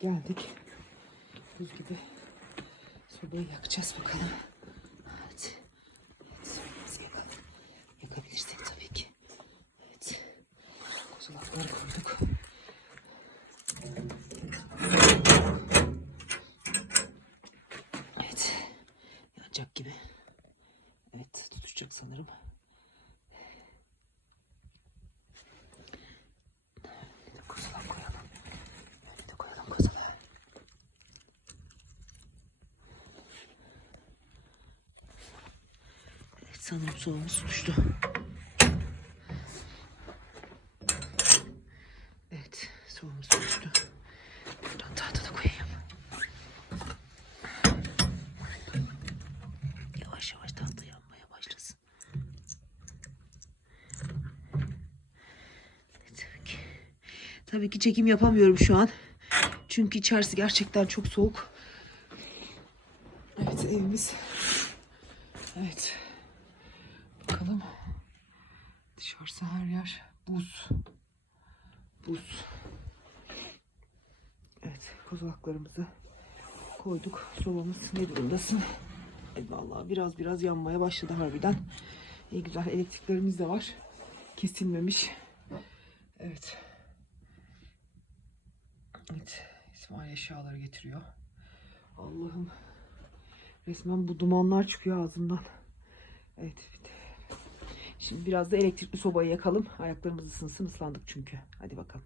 geldik. Buz gibi sobayı yakacağız bakalım. Evet. Evet, yakalım. Yakabilirsek tabii ki. Evet. Kozalakları koyduk. Evet. Yanacak gibi. Evet tutuşacak sanırım. Sanırım soğumuz tutuştu. Evet soğumuz tutuştu. Buradan tahta da koyayım. Yavaş yavaş tahta yanmaya başlasın. Evet, tabii ki. Tabii ki çekim yapamıyorum şu an. Çünkü içerisi gerçekten çok soğuk. Evet evimiz. Evet. Bakalım. Dışarısı her yer buz. Buz. Evet kozalaklarımızı koyduk. Sobamız ne durumdasın? Evet, vallahi biraz biraz yanmaya başladı harbiden. İyi güzel elektriklerimiz de var. Kesilmemiş. Evet. Evet. İsmail eşyaları getiriyor. Allah'ım. Resmen bu dumanlar çıkıyor ağzından. Evet. Şimdi biraz da elektrikli sobayı yakalım. Ayaklarımız ısınsın. Islandık çünkü. Hadi bakalım.